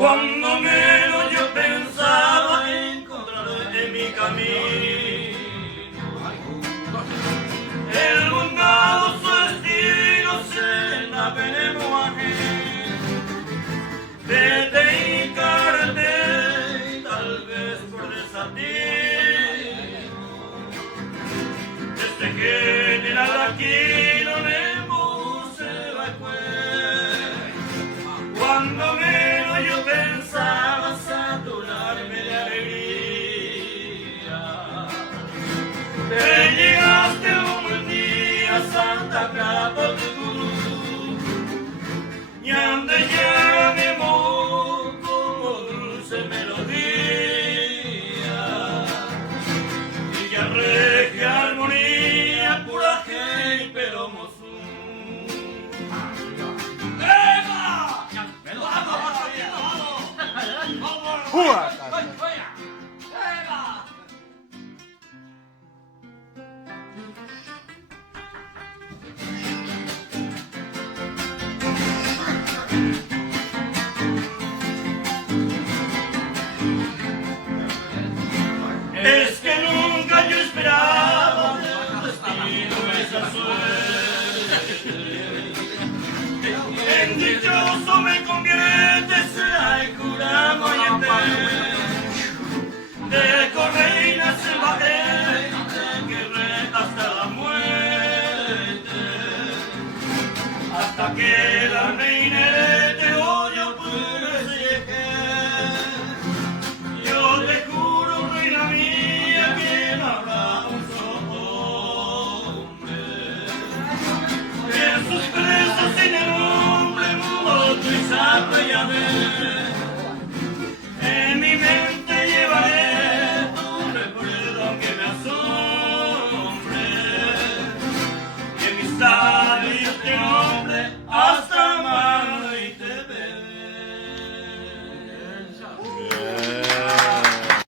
Cuando menos yo pensaba encontrarte en mi camino, el bondadoso destino se la benemoaje de dedicarte tal vez por desatino. Desde general aquí no hemos se va cuando menos yo pensaba saturarme de alegría, te llegaste un buen día, Santa Clara por tu cruz, ñande ya mi amor como dulce melodía, y ya regia armonía, pura hey, pero mozú. Es que nunca yo esperaba del destino esa suerte. En dichoso me convierte el cura mollete de correina salvaje que reta hasta la muerte, hasta que la reina de odio pues llegue. Yo te juro, reina mía, que no habrá un solo hombre que sus presos sin el hombre mudo y sabe ya ver.